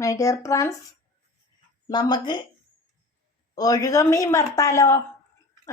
My dear friends, നമുക്ക് ഒഴുകമീൻ വറുത്താലോ?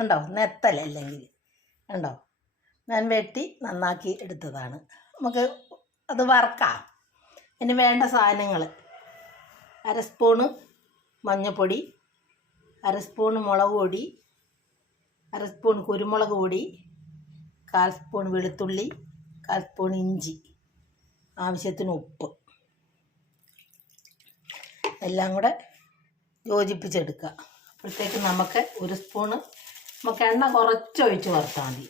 ഉണ്ടോ? നെത്തലല്ലെങ്കിൽ ഉണ്ടോ? ഞാൻ വെട്ടി നന്നാക്കി എടുത്തതാണ്. നമുക്ക് അത് വറുക്കാം. ഇനി വേണ്ട സാധനങ്ങൾ: അര സ്പൂണ് മഞ്ഞൾപ്പൊടി, അര സ്പൂൺ മുളക് പൊടി, അര സ്പൂൺ കുരുമുളക് പൊടി, 1/4 സ്പൂൺ വെളുത്തുള്ളി, 1/4 സ്പൂൺ ഇഞ്ചി, ആവശ്യത്തിന് ഉപ്പ്, എല്ലാം കൂടെ യോജിപ്പിച്ചെടുക്കുക. അപ്പോഴത്തേക്ക് നമുക്ക് 1 സ്പൂണ് എണ്ണ കുറച്ച് ഒഴിച്ച് വറുത്താൽ മതി.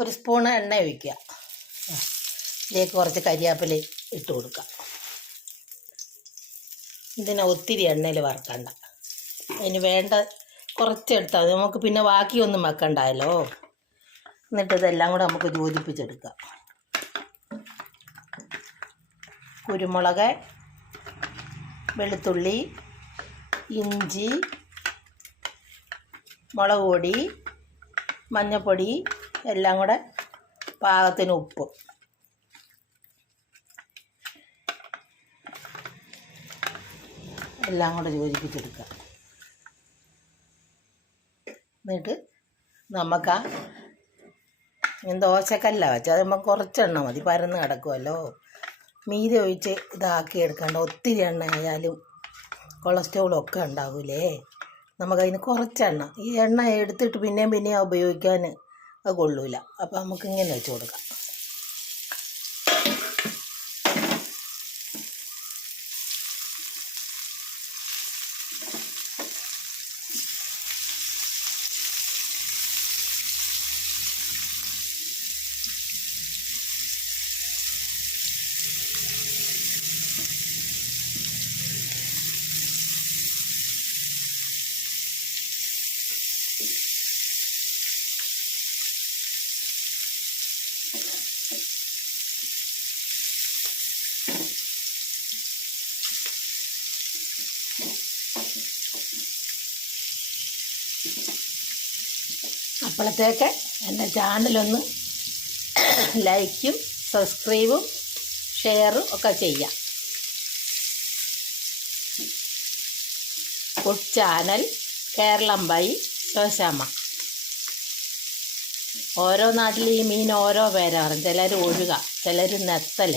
1 സ്പൂണ് എണ്ണ ഒഴിക്കുക. ഇതിലേക്ക് കുറച്ച് കരിയാപ്പില ഇട്ട് കൊടുക്കുക. ഇതിനെ ഒത്തിരി എണ്ണയിൽ വറുക്കണ്ട. അതിന് വേണ്ട കുറച്ചെടുത്താൽ മതി. നമുക്ക് പിന്നെ ബാക്കിയൊന്നും വെക്കണ്ടല്ലോ. എന്നിട്ട് ഇതെല്ലാം കൂടെ നമുക്ക് യോജിപ്പിച്ചെടുക്കാം. കുരുമുളക്, വെളുത്തുള്ളി, ഇഞ്ചി, മുളക് പൊടി, മഞ്ഞൾപ്പൊടി, എല്ലാം കൂടെ പാകത്തിന് ഉപ്പ്, എല്ലാം കൂടെ യോജിപ്പിച്ചെടുക്കുക. എന്നിട്ട് നമുക്ക് ദോശക്കല്ല വെച്ച് അത് നമുക്ക് കുറച്ചെണ്ണ മതി, പരന്ന് കിടക്കുമല്ലോ. മീതെ ഒഴിച്ച് ഇതാക്കി എടുക്കണ്ട. ഒത്തിരി എണ്ണ ആയാലും കൊളസ്ട്രോളും ഒക്കെ ഉണ്ടാവില്ലേ. നമുക്കതിന് കുറച്ചെണ്ണ, ഈ എണ്ണ എടുത്തിട്ട് പിന്നെയും ഉപയോഗിക്കാൻ അത് കൊള്ളൂല. അപ്പോൾ നമുക്കിങ്ങനെ വെച്ച് കൊടുക്കാം. അപ്പോഴത്തേക്ക് എൻ്റെ ചാനലൊന്ന് ലൈക്കും സബ്സ്ക്രൈബും ഷെയറും ഒക്കെ ചെയ്യാം. Food channel Keralam by Shoshamma. ഓരോ നാട്ടിൽ ഈ മീൻ ഓരോ പേരാണ്. ചിലർ ഒഴുക, ചിലർ നെത്തൽ.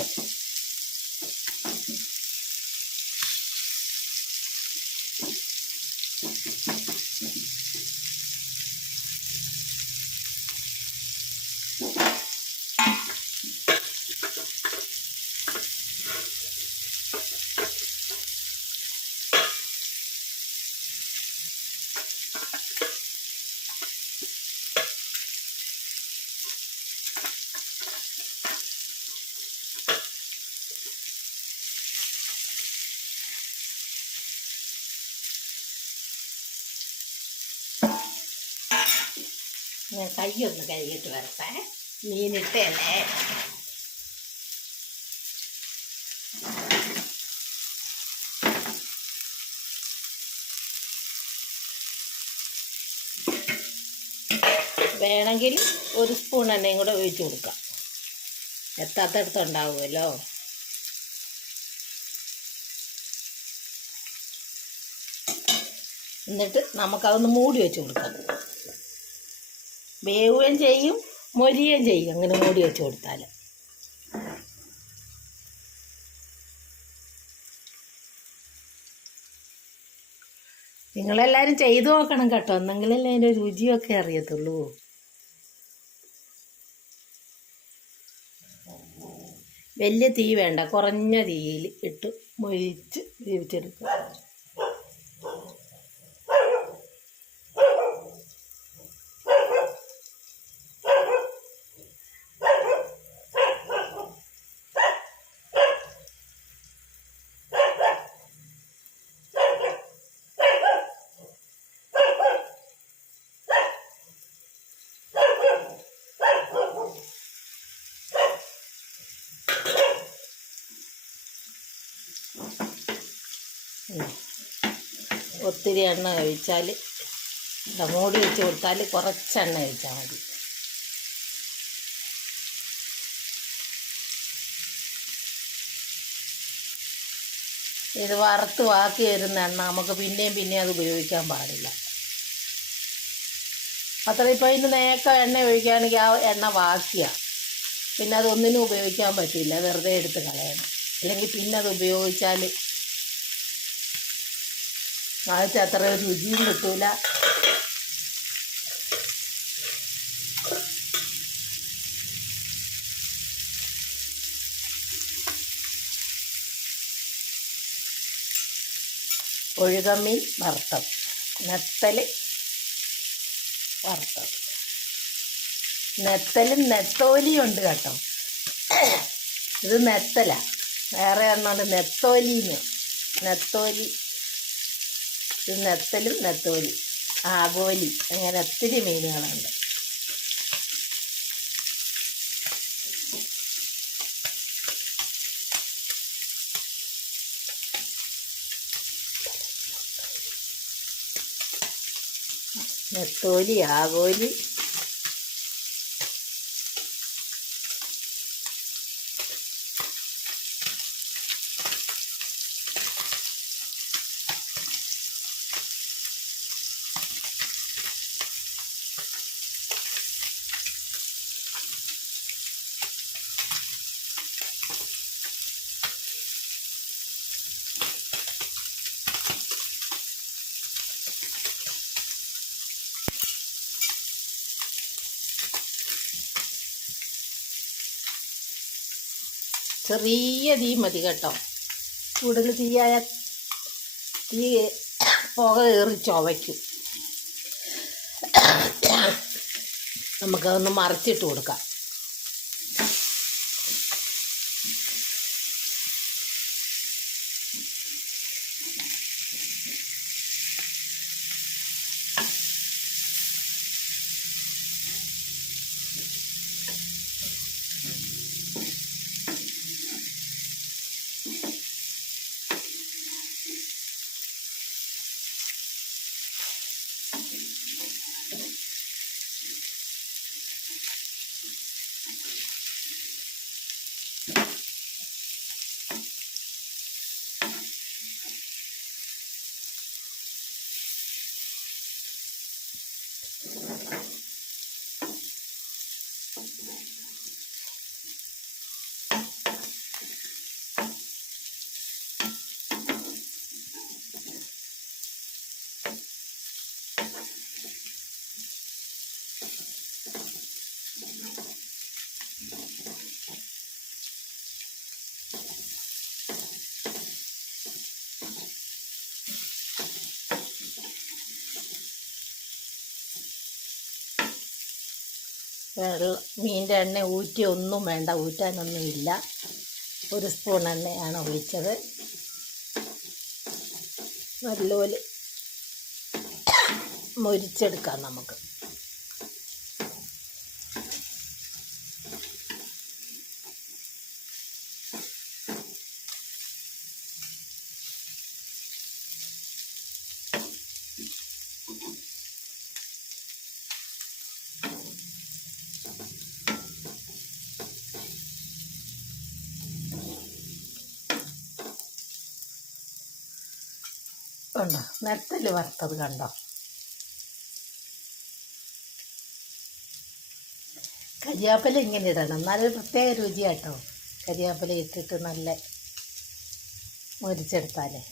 ഞാൻ കൈയൊന്ന് കഴുകിയിട്ട് വരട്ടെ. മീനിട്ടല്ലേ. വേണമെങ്കിൽ 1 സ്പൂൺ എണ്ണയും കൂടെ ഒഴിച്ച് കൊടുക്കാം. എത്താത്തടുത്തുണ്ടാവുമല്ലോ. എന്നിട്ട് നമുക്കതൊന്ന് മൂടി വെച്ച് കൊടുക്കാം. വേവുകയും ചെയ്യും, മൊരിയുകയും ചെയ്യും. അങ്ങനെ മൂടി വെച്ച് കൊടുത്താൽ നിങ്ങളെല്ലാവരും ചെയ്തു നോക്കണം കേട്ടോ. എന്നെങ്കിലല്ലേ അതിൻ്റെ രുചിയൊക്കെ അറിയത്തുള്ളൂ. വലിയ തീ വേണ്ട, കുറഞ്ഞ തീയിൽ ഇട്ട് മൊരിച്ച് വേവിച്ചെടുക്കുക. ഒത്തിരി എണ്ണ ഒഴിച്ചാൽ, മൂടി വെച്ച് കൊടുത്താൽ കുറച്ച് എണ്ണ ഒഴിച്ചാൽ മതി. ഇത് വറുത്ത് ബാക്കി വരുന്ന എണ്ണ നമുക്ക് പിന്നെയും അത് ഉപയോഗിക്കാൻ പാടില്ല. അത്ര ഇപ്പോൾ ഇതിന് നേക്ക എണ്ണ ഒഴിക്കുകയാണെങ്കിൽ ആ എണ്ണ ബാക്കിയാണ്. പിന്നെ അതൊന്നിനും ഉപയോഗിക്കാൻ പറ്റില്ല, വെറുതെ എടുത്ത് കളയണം. അല്ലെങ്കിൽ പിന്നെ അത് ഉപയോഗിച്ചാൽ ആദ്യത്തെ അത്ര രുചിയും കിട്ടൂല. ഒഴുകമീൻ വറുത്തത്, നെത്തൽ വറുത്തത്. നെത്തലും നെത്തോലിയും ഉണ്ട് കേട്ടോ. ഇത് നെത്തലാണ്, വേറെ ഒന്നുണ്ട് നെത്തോലിന്ന്. നെത്തോലി, ഇത് നെത്തലും നെത്തോലി, ആഗോലി, അങ്ങനെ ഒത്തിരി മീനുകളുണ്ട്. നെത്തോലി, ആഗോലി, ചെറിയ തീ മതി കേട്ടോ. കൂടുതൽ തീയായ തീ പുക കയറി ചുവയ്ക്കും. നമുക്കതൊന്ന് മറിച്ചിട്ട് കൊടുക്കാം. മീനിൻ്റെ എണ്ണ ഊറ്റി ഒന്നും വേണ്ട, ഊറ്റാനൊന്നുമില്ല. 1 സ്പൂൺ എണ്ണയാണ് ഒഴിച്ചത്. നല്ലപോലെ മൊരിച്ചെടുക്കാം നമുക്ക്. കണ്ടോ നെത്തൽ വറുത്തത് കണ്ടോ. കരിയാപ്പില ഇങ്ങനെ ഇടണം, നല്ലൊരു പ്രത്യേക രുചിയാട്ടോ. കരിയാപ്പില ഇട്ടിട്ട് നല്ല മൊരിച്ചെടുത്താലേ.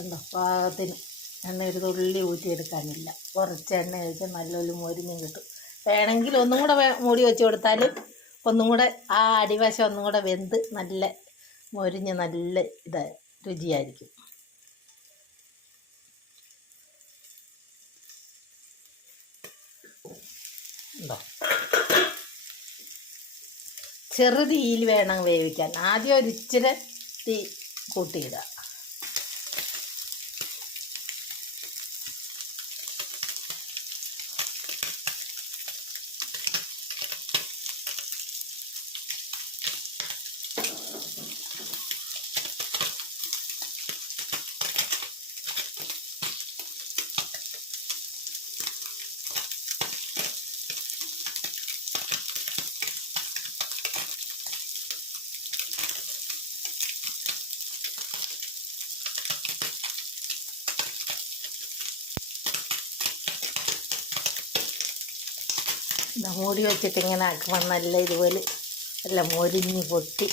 കണ്ടോ പാകത്തിന് എണ്ണ ഒരു തുള്ളി ഊറ്റിയെടുക്കാനില്ല. കുറച്ച് എണ്ണ ഒഴിച്ചാൽ നല്ലൊരു മൊരിഞ്ഞും കിട്ടും. വേണമെങ്കിൽ ഒന്നും കൂടെ മൂടി വെച്ച് കൊടുത്താൽ ഒന്നും കൂടെ ആ അടിവശം ഒന്നും കൂടെ വെന്ത് നല്ല മൊരിഞ്ഞ് നല്ല രുചിയായിരിക്കും. ഉണ്ടോ, ചെറു തീയിൽ വേണം വേവിക്കാൻ. ആദ്യം ഒരു ഇച്ചിരി തീ കൂട്ടിയിടുക. ഇതാ മൂടി വെച്ചിട്ട് ഇങ്ങനെ ആക്കുമ്പോൾ നല്ല ഇതുപോലെ നല്ല മൊരിഞ്ഞ് പൊട്ടി.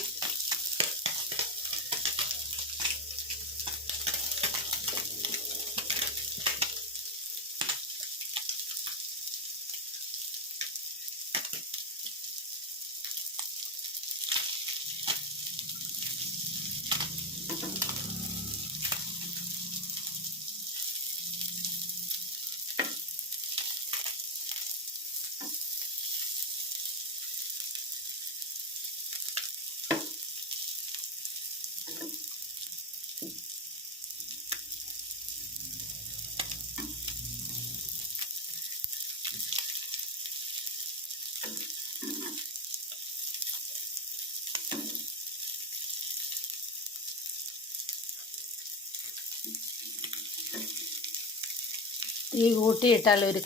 തീ കൂട്ടിയിട്ടാൽ ഒരു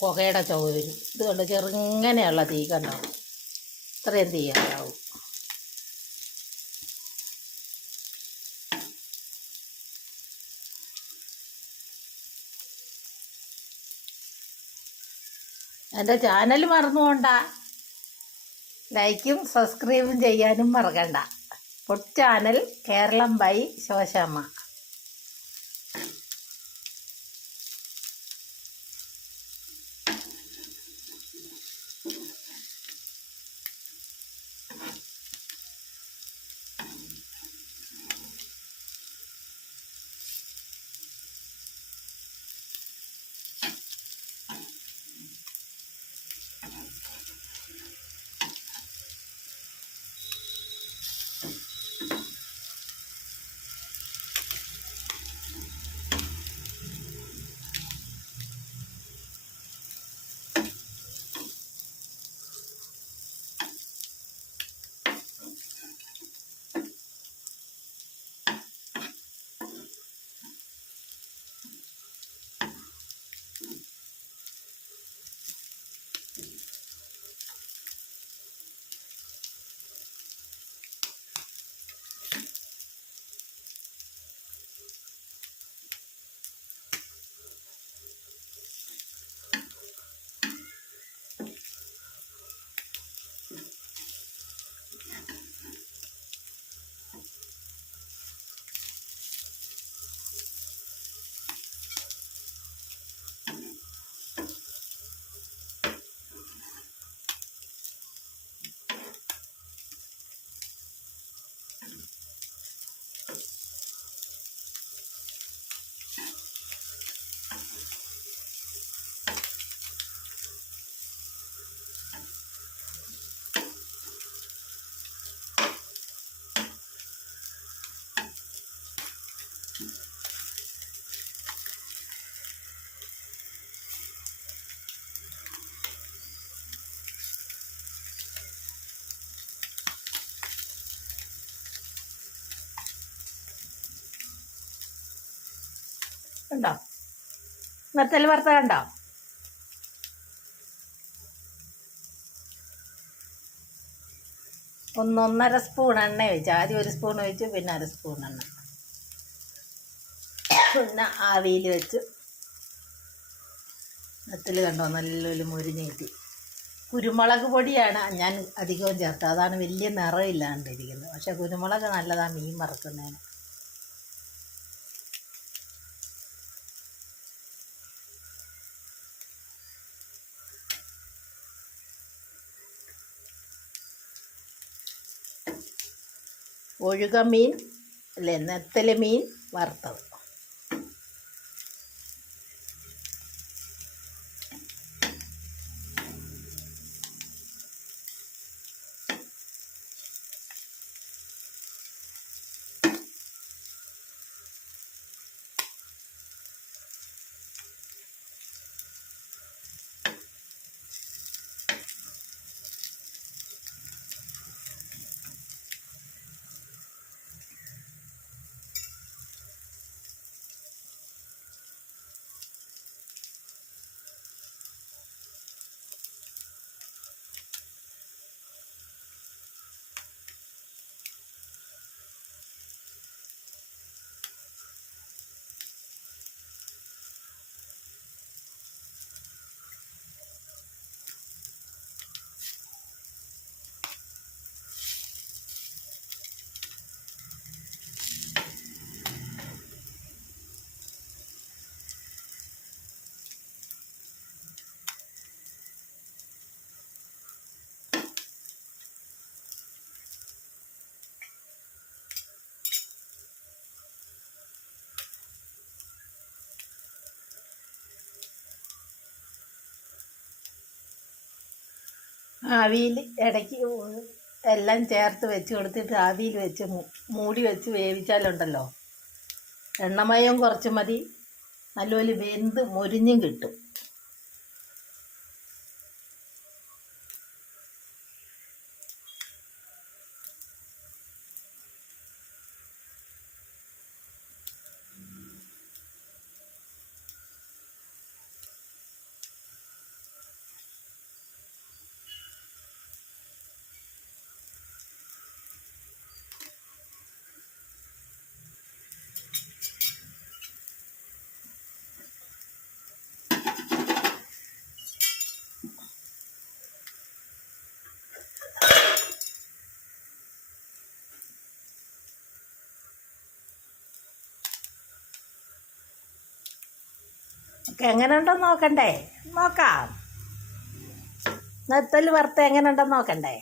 പുകയുടെ ചുവ വരും. ഇതുകൊണ്ട് ചെറുങ്ങനെയുള്ള തീ കണ്ടോ, ഇത്രയും തീ ഉണ്ടാവും. എൻ്റെ ചാനൽ മറന്നുകൊണ്ട ലൈക്കും സബ്സ്ക്രൈബും ചെയ്യാനും മറക്കണ്ട. Food channel Keralam by Shoshamma. കണ്ടോ, നെത്തൽ വറുത്ത കണ്ടോ? ഒന്നൊന്നര സ്പൂൺ എണ്ണ ഒഴിച്ചു. ആദ്യം ഒരു സ്പൂൺ ഒഴിച്ചു, പിന്നെ അര സ്പൂൺ എണ്ണ, പിന്നെ ആവിയിൽ വെച്ച് നെത്തൽ കണ്ടോ നല്ലൊരു മുരിഞ്ഞ് കിട്ടി. കുരുമുളക് പൊടിയാണ് ഞാൻ അധികവും ചേർത്തത്, അതാണ് വലിയ നിറമില്ലാണ്ടിരിക്കുന്നത്. പക്ഷെ കുരുമുളക് നല്ലതാണ് മീൻ വറുക്കുന്നതിന്. ഒഴുക മീൻ അല്ലേ, നെത്തൽ മീൻ വറുത്തത്. ആവിയിൽ ഇടയ്ക്ക് എല്ലാം ചേർത്ത് വെച്ച് കൊടുത്തിട്ട് ആവിയിൽ വെച്ച് മൂടി വെച്ച് വേവിച്ചാലുണ്ടല്ലോ എണ്ണമയം കുറച്ച് മതി, നല്ലപോലെ വെന്ത് മൊരിഞ്ഞും കിട്ടും. ഒക്കെ എങ്ങനെ ഉണ്ടെന്ന് നോക്കണ്ടേ? നോക്കാം. നെത്തൽ വറുത്ത എങ്ങനെ ഉണ്ടെന്ന് നോക്കണ്ടേ?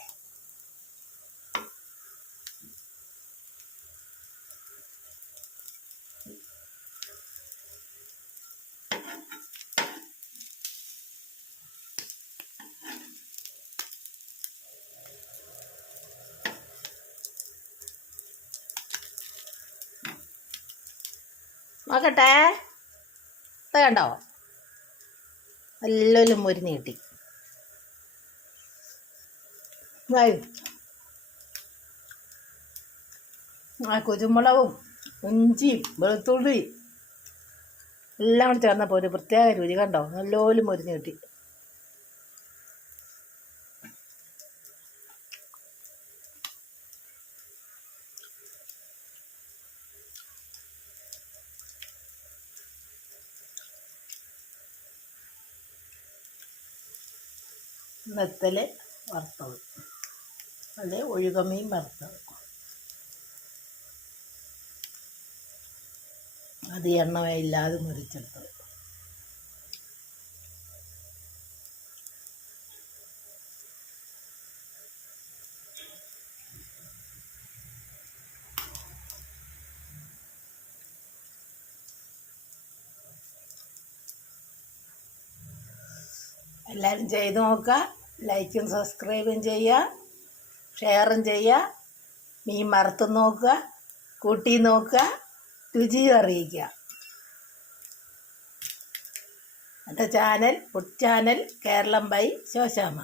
നോക്കട്ടെ. ഇത് കണ്ടോ, നല്ലോലും മൊരിഞ്ഞ് കിട്ടി. ആ കുരുമുളകും ഇഞ്ചിയും വെളുത്തുള്ളി എല്ലാം കൂടി ചേർന്നപ്പോൾ ഒരു പ്രത്യേക രുചി. കണ്ടോ, നല്ലോലും മൊരിഞ്ഞ് കിട്ടി. നെത്തൽ വറുത്തത്, അല്ലെ ഒഴുകമീൻ വറുത്തത്, അത് എണ്ണയില്ലാതെ മുറിച്ചെടുത്തത്. എല്ലാവരും ചെയ്ത് നോക്കുക. ലൈക്കും സബ്സ്ക്രൈബും ചെയ്യുക, ഷെയറും ചെയ്യുക. മീൻ വറുത്ത് നോക്കുക, കൂട്ടി നോക്കുക, രുചിയും അറിയിക്കുക. എൻ്റെ channel food channel Keralam by Shoshamma.